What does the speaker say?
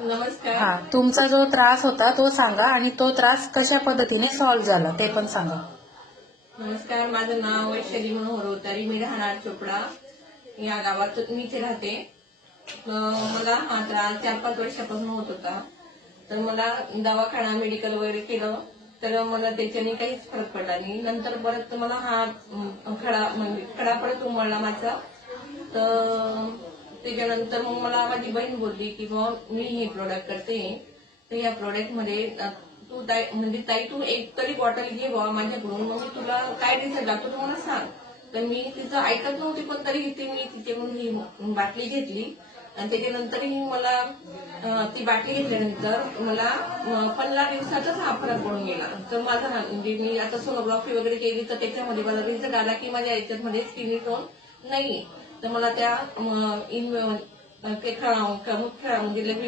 नमस्कार. हा, तुमचा जो त्रास होता तो सांगा आणि तो त्रास कशा पद्धतीने सॉल्व्ह झाला ते पण सांगा. नमस्कार, माझं नाव वैशाली मनोहर होतारी. मी राहणार चोपडा या गावात मी इथे राहते. मला हा त्रास 4-5 वर्षापासून होत होता. तर मला दवाखाना मेडिकल वगैरे केलं तर मला त्याच्याने काहीच फरक पडला नाही. नंतर परत मला हा खडा परत उमळला माझा. तर त्याच्यानंतर मग मला माझी बहीण बोलली की मग मी हे प्रोडक्ट करते, तर या प्रोडक्ट मध्ये तू ताई तू एक तरी बॉटल घे बा माझ्याकडून, मग मी तुला काय रिझल्ट लागतो तू मला सांग. तर मी तिचं ऐकत नव्हती, पण तरी घेते मी तिच्याकडून ही बाटली घेतली आणि त्याच्यानंतरही मला ती बाटली घेतल्यानंतर मला 15 दिवसातच हा फरक पडून गेला. तर माझा म्हणजे मी आता सोनोग्राफी वगैरे केली तर त्याच्यामध्ये मला रिझल्ट आला की माझ्या याच्यामध्ये स्किन टोन नाही. तर मला त्या ते मुतखडा म्हणजे लघवी